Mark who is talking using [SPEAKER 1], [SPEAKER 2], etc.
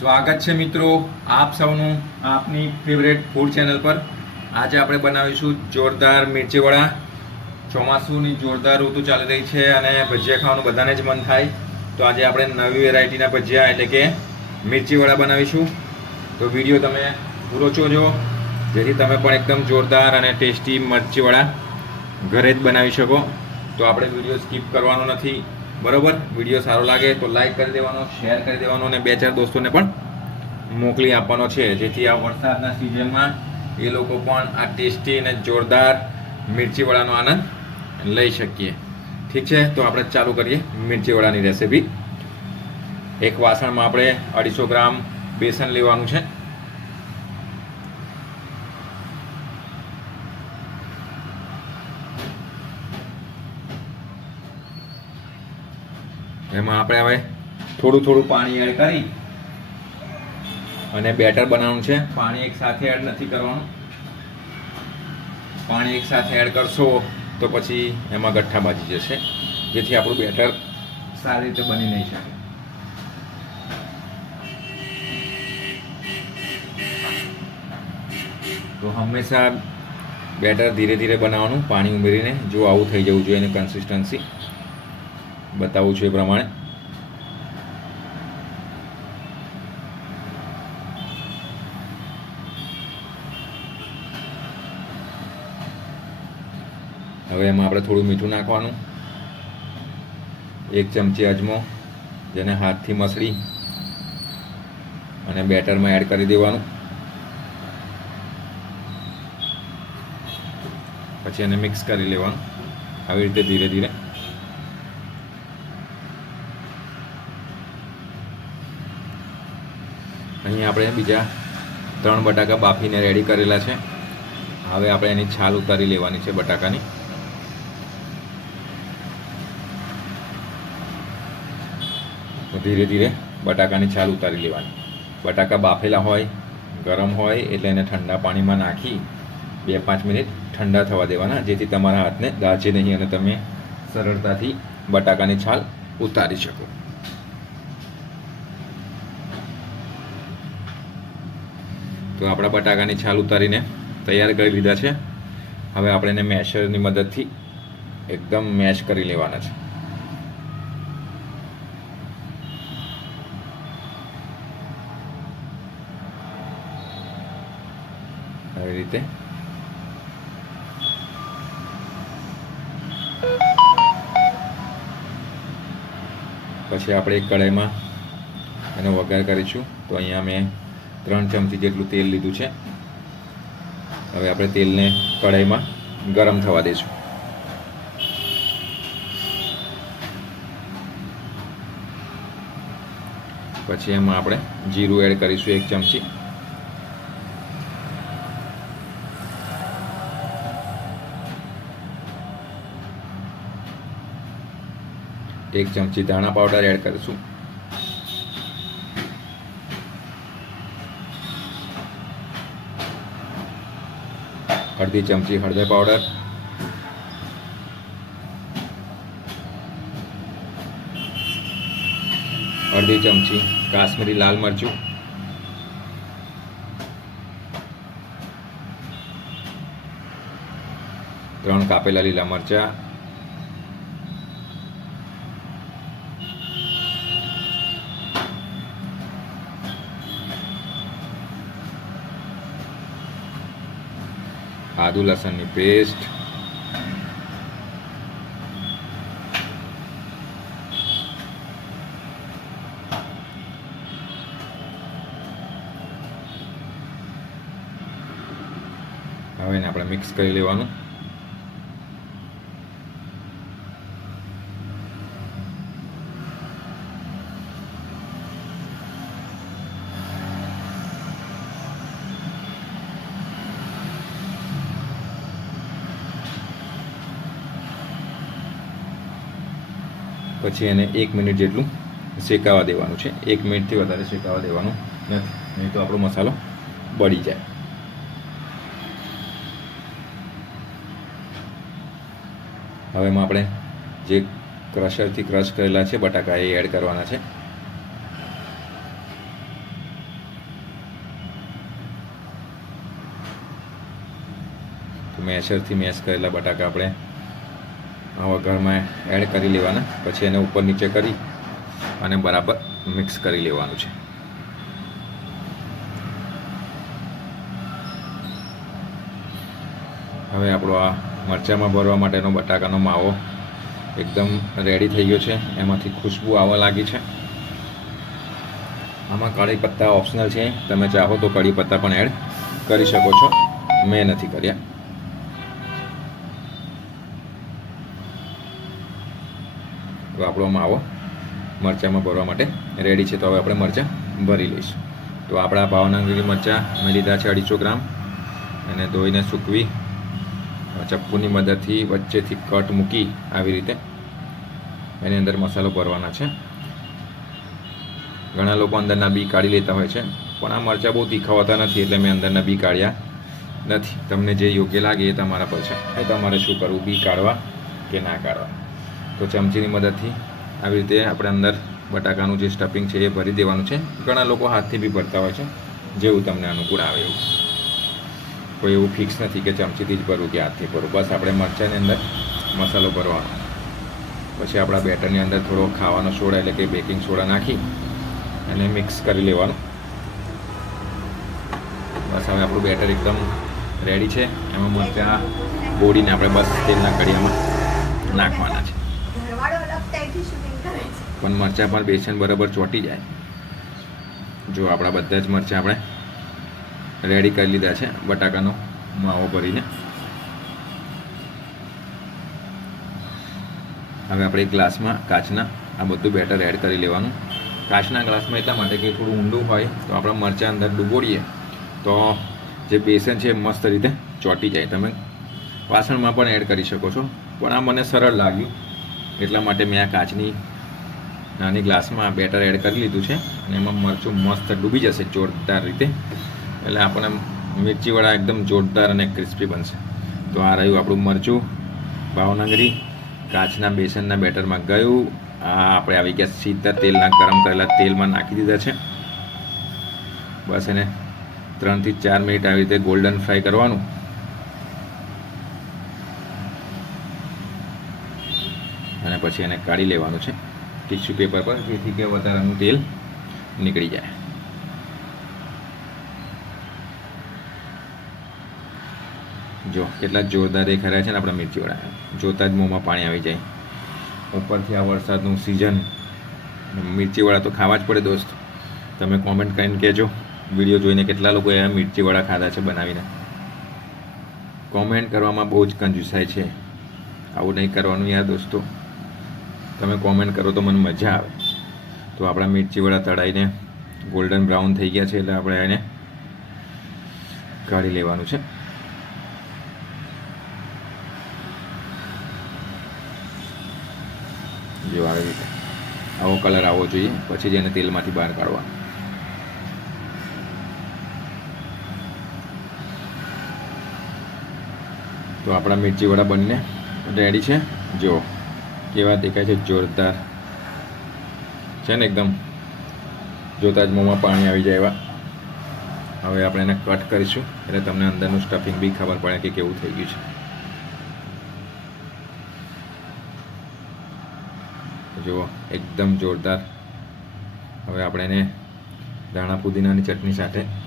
[SPEAKER 1] સ્વાગત છે મિત્રો આપ સૌનું આપની ફેવરેટ ફૂડ ચેનલ પર. આજે આપણે બનાવીશું જોરદાર મિર્ચીવડા. ચોમાસુની જોરદાર ઋતુ ચાલી રહી છે અને ભજીયા ખાવાનું બધાને જ મન થાય. તો આજે આપણે નવી વેરાયટીના ભજીયા એટલે કે મિર્ચીવડા બનાવીશું. તો વીડિયો તમે પૂરો જોજો, જેથી તમે પણ એકદમ જોરદાર અને ટેસ્ટી મરચીવડા ઘરે જ બનાવી શકો. તો આપણે વીડિયો સ્કીપ કરવાનો નથી. બરોબર? વીડિયો સારો લાગે તો લાઈક કરી દેવાનો શેર કરી દેવાનો અને બે ચાર દોસ્તોને પણ મોકલી આપવાનો છે. જેથી આ વરસાદના સિઝનમાં એ લોકો પણ આ ટેસ્ટી અને જોરદાર મિર્ચીવડાનો આનંદ લઈ શકીએ. ઠીક છે? તો આપણે ચાલુ કરીએ મિર્ચી વડાની રેસીપી એક વાસણમાં આપણે અઢીસો ગ્રામ બેસન લેવાનું છે. એમાં આપણે હવે થોડું થોડું પાણી એડ કરી અને બેટર બનાવવાનું છે. પાણી એક સાથે એડ નથી કરવાનું. પાણી એક સાથે એડ કરશો તો પછી એમાં ગઠ્ઠા બાજી જશે. જેથી આપણું બેટર સારી રીતે બની નહીં શકે. તો હંમેશા બેટર ધીરે ધીરે બનાવવાનું પાણી ઉમેરીને જો આવું થઈ જવું જોઈએ એની કન્સિસ્ટન્સી બતાવું છું એ પ્રમાણે. હવે એમાં આપણે થોડું મીઠું નાખવાનું. એક ચમચી અજમો, જેને હાથથી મસળી અને બેટરમાં એડ કરી દેવાનું. પછી એને મિક્સ કરી લેવાનું. આવી રીતે ધીરે ધીરે. અહીં આપણે બીજા ત્રણ બટાકા બાફીને રેડી કરેલા છે. હવે આપણે એની છાલ ઉતારી લેવાની છે બટાકાની. ધીરે ધીરે બટાકાની છાલ ઉતારી લેવાની. બટાકા બાફેલા હોય, ગરમ હોય એટલે એને ઠંડા પાણીમાં નાખી બે પાંચ મિનિટ ઠંડા થવા દેવાના, જેથી તમારા હાથને દાજે નહીં અને તમે સરળતાથી બટાકાની છાલ ઉતારી શકો. તો આપણા બટાકાની છાલ ઉતારીને તૈયાર કરી લીધા છે. હવે આપણે એને મેશરની મદદથી એકદમ મેશ કરી લેવાના છે. આવી રીતે. પછી આપણે એક કઢાઈમાં એનો વઘાર કરીશું. તો અહીંયા મેં ત્રણ ચમચી જેટલું તેલ લીધું છે. હવે આપણે તેલને કઢાઈમાં ગરમ થવા દઈશું પછી એમાં આપણે જીરું એડ કરીશું એક ચમચી. એક ચમચી ધાણા પાવડર એડ કરીશું. અડધી ચમચી હળદર પાવડર અડધી ચમચી કાશ્મીરી લાલ મરચું. ત્રણ કાપેલા લીલા મરચા. આદુ લસણની પેસ્ટ હવે એને આપણે મિક્સ કરી લેવાનું. પછી એને એક મિનિટ જેટલું શેકાવા દેવાનું છે. એક મિનિટથી વધારે શેકાવા દેવાનું નથી. નહીં તો આપણો મસાલો બળી જાય. હવે એમાં આપણે જે ક્રશરથી ક્રશ કરેલા છે, બટાકા એ એડ કરવાના છે. મેસરથી મેશ કરેલા બટાકા આપણે વઘારમાં એડ કરી લેવાના. પછી એને ઉપર નીચે કરી અને બરાબર મિક્સ કરી લેવાનું છે. હવે આપણો આ મરચાંમાં ભરવા માટેનો બટાકાનો માવો એકદમ રેડી થઈ ગયો છે. એમાંથી ખુશ્બુ આવવા લાગી છે. આમાં કઢી પત્તા ઓપ્શનલ છે. તમે ચાહો તો કઢી પત્તા પણ એડ કરી શકો છો. મેં નથી કર્યા. તો આપણો માવો મરચાંમાં ભરવા માટે રેડી છે તો હવે આપણે મરચાં ભરી લઈશું. તો આપણા ભાવનગરી મરચાં મેં લીધા છે અઢીસો ગ્રામ અને ધોઈને સૂકવી ચપ્પુની મદદથી વચ્ચેથી કટ મૂકી આવી રીતે એની અંદર મસાલો ભરવાના છે. ઘણા લોકો અંદરના બી કાઢી લેતા હોય છે, પણ આ મરચાં બહુ તીખા હોતા નથી એટલે મેં અંદરના બી કાઢ્યા નથી. તમને જે યોગ્ય લાગે એ તમારા પર છે. તમારે શું કરવું? બી કાઢવા કે ના કાઢવા? તો ચમચીની મદદથી આવી રીતે આપણે અંદર બટાકાનું જે સ્ટફિંગ છે એ ભરી દેવાનું છે. ઘણા લોકો હાથથી બી ભરતા હોય છે. જેવું તમને અનુકૂળ આવે એવું. કોઈ એવું ફિક્સ નથી કે ચમચીથી જ ભરવું કે હાથથી ભરવું બસ આપણે મરચાંની અંદર મસાલો ભરવાનો. પછી આપણા બેટરની અંદર થોડો ખાવાનો સોડા એટલે કે બેકિંગ સોડા નાખી અને મિક્સ કરી લેવાનું. બસ હવે આપણું બેટર એકદમ રેડી છે. એમાં મરચાં બોડીને આપણે બસ તેલના કડિયામાં નાખવાના છે. પણ મરચાં પણ બેસન બરાબર ચોંટી જાય. જો આપણા બધા જ મરચાં આપણે રેડી કરી લીધા છે, બટાકાનો માવો ભરીને. હવે આપણે ગ્લાસમાં કાચના આ બધું બેટર એડ કરી લેવાનું. કાચના ગ્લાસમાં એટલા માટે કે થોડું ઊંડું હોય, તો આપણે મરચાં અંદર ડૂબોડીએ, તો જે બેસન છે મસ્ત રીતે ચોંટી જાય. તમે વાસણમાં પણ એડ કરી શકો છો. પણ આ મને સરળ લાગ્યું. એટલા માટે મેં આ કાચની નાની ગ્લાસમાં બેટર એડ કરી લીધું છે અને એમાં મરચું મસ્ત ડૂબી જશે જોરદાર રીતે. એટલે આપણને મિરચીવાળા એકદમ જોરદાર અને ક્રિસ્પી બનશે. તો આ રહ્યું આપણું મરચું ભાવનગરી કાચના બેસનના બેટરમાં ગયું. આ આપણે આવી ગયા સીધા તેલના, ગરમ કરેલા તેલમાં નાખી દીધા છે. બસ એને ત્રણથી ચાર મિનિટ આવી રીતે ગોલ્ડન ફ્રાય કરવાનું. અને પછી એને કાઢી લેવાનું છે. ટીશ્યુ પેપર પર, જેથી કે વધારાનું તેલ નીકળી જાય. જો, કેટલા જોરદાર દેખાઈ છે ને આપણા મિર્ચીવાળા. જોતા જ મોંમાં પાણી આવી જાય. ઉપરથી આ વરસાદનું સિઝન મિર્ચીવાળા તો ખાવા જ પડે, દોસ્ત. તમે કોમેન્ટ કરીને કહેજો. વીડિયો જોઈને કેટલા લોકોએ આ મિર્ચીવાળા ખાધા છે બનાવીને. કોમેન્ટ કરવામાં બહુ જ કંજુસાય છે. આવું નહીં કરવાનું યાર, દોસ્તો. તમે કોમેન્ટ કરો તો મને મજા આવે. તો આપણા મિર્ચીવાળા તળાઈને ગોલ્ડન બ્રાઉન થઈ ગયા છે એટલે આપણે એને કાઢી લેવાનું છે. જો આવી રીતે આવો કલર આવવો જોઈએ, પછી જ એને તેલમાંથી બહાર કાઢવા તો આપણા મિર્ચીવાળા બંને રેડી છે. જો કેવા દેખાય છે? જોરદાર. છે ને એકદમ? જોતા જ મોંમાં પાણી આવી જાય એવા. હવે આપણે એને કટ કરીશું. એટલે તમને અંદરનું સ્ટફિંગ બી ખબર પડે કે કેવું થઈ ગયું છે. જુઓ, એકદમ જોરદાર. હવે આપણે એને ધાણા પુદીનાની ચટણી સાથે